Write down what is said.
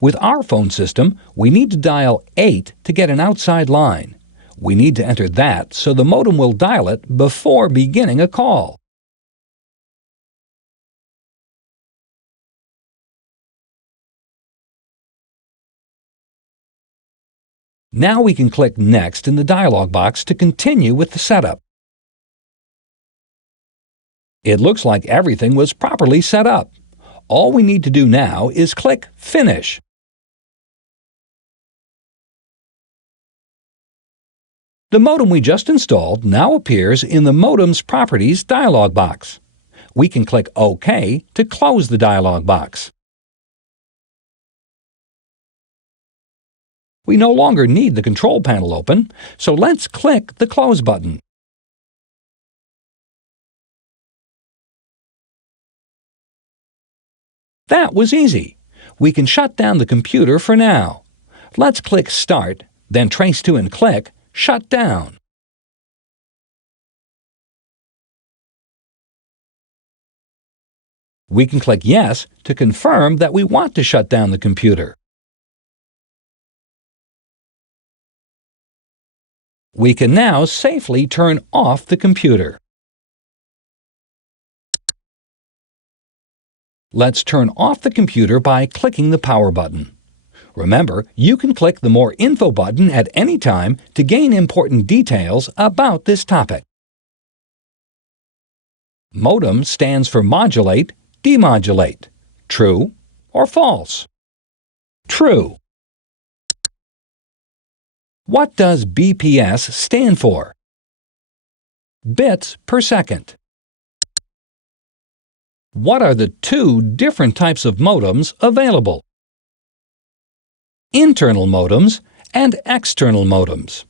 With our phone system, we need to dial 8 to get an outside line. We need to enter that so the modem will dial it before beginning a call. Now we can click Next in the dialog box to continue with the setup. It looks like everything was properly set up. All we need to do now is click Finish. The modem we just installed now appears in the Modem's Properties dialog box. We can click OK to close the dialog box. We no longer need the control panel open, so let's click the Close button. That was easy. We can shut down the computer for now. Let's click Start, then trace to and click Shut Down. We can click Yes to confirm that we want to shut down the computer. We can now safely turn off the computer. Let's turn off the computer by clicking the Power button. Remember, you can click the More Info button at any time to gain important details about this topic. Modem stands for modulate, demodulate. True or false? True. What does BPS stand for? Bits per second. What are the two different types of modems available? Internal modems and external modems.